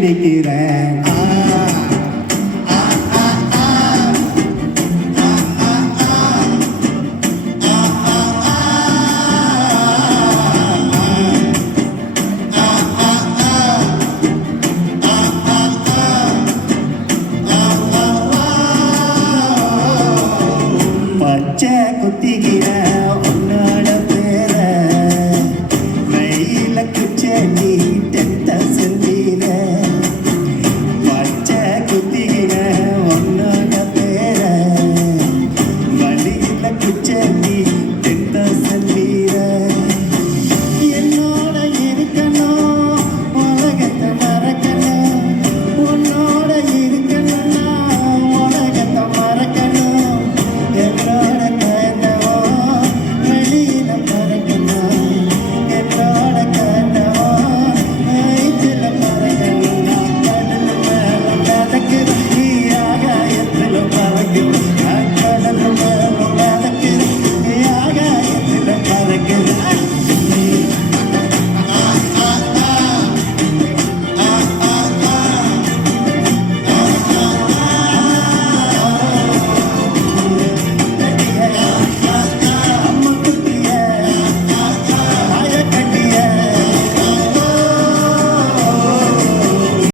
பிடிக்கிறேன். பச்சை குத்திக்கிற உன்னோட பேர வெயில குச்சடி தெத்த செல்வீர. பச்சை குத்திக்கிற உன்னோட பேர வழியில குச்சடி தெத்த செல்வீர. என்னோட இருக்கணும் உலகத்தை மறக்கணும், உன்னோட இருக்கணும்னா உலகத்தை மறக்கணும். என்னோட கனவோ வெளியில மறக்கணும், என்னோட கனவோ வயிற்றுல மறக்கணும். நான் கடல் மேல மிதக்கிறேன், நீ ஆகாயத்துல பறக்கிறேன். நான் கடல் மேல மிதக்கிறேன், நீ ஆகாயத்துல பறக்கிறேன்.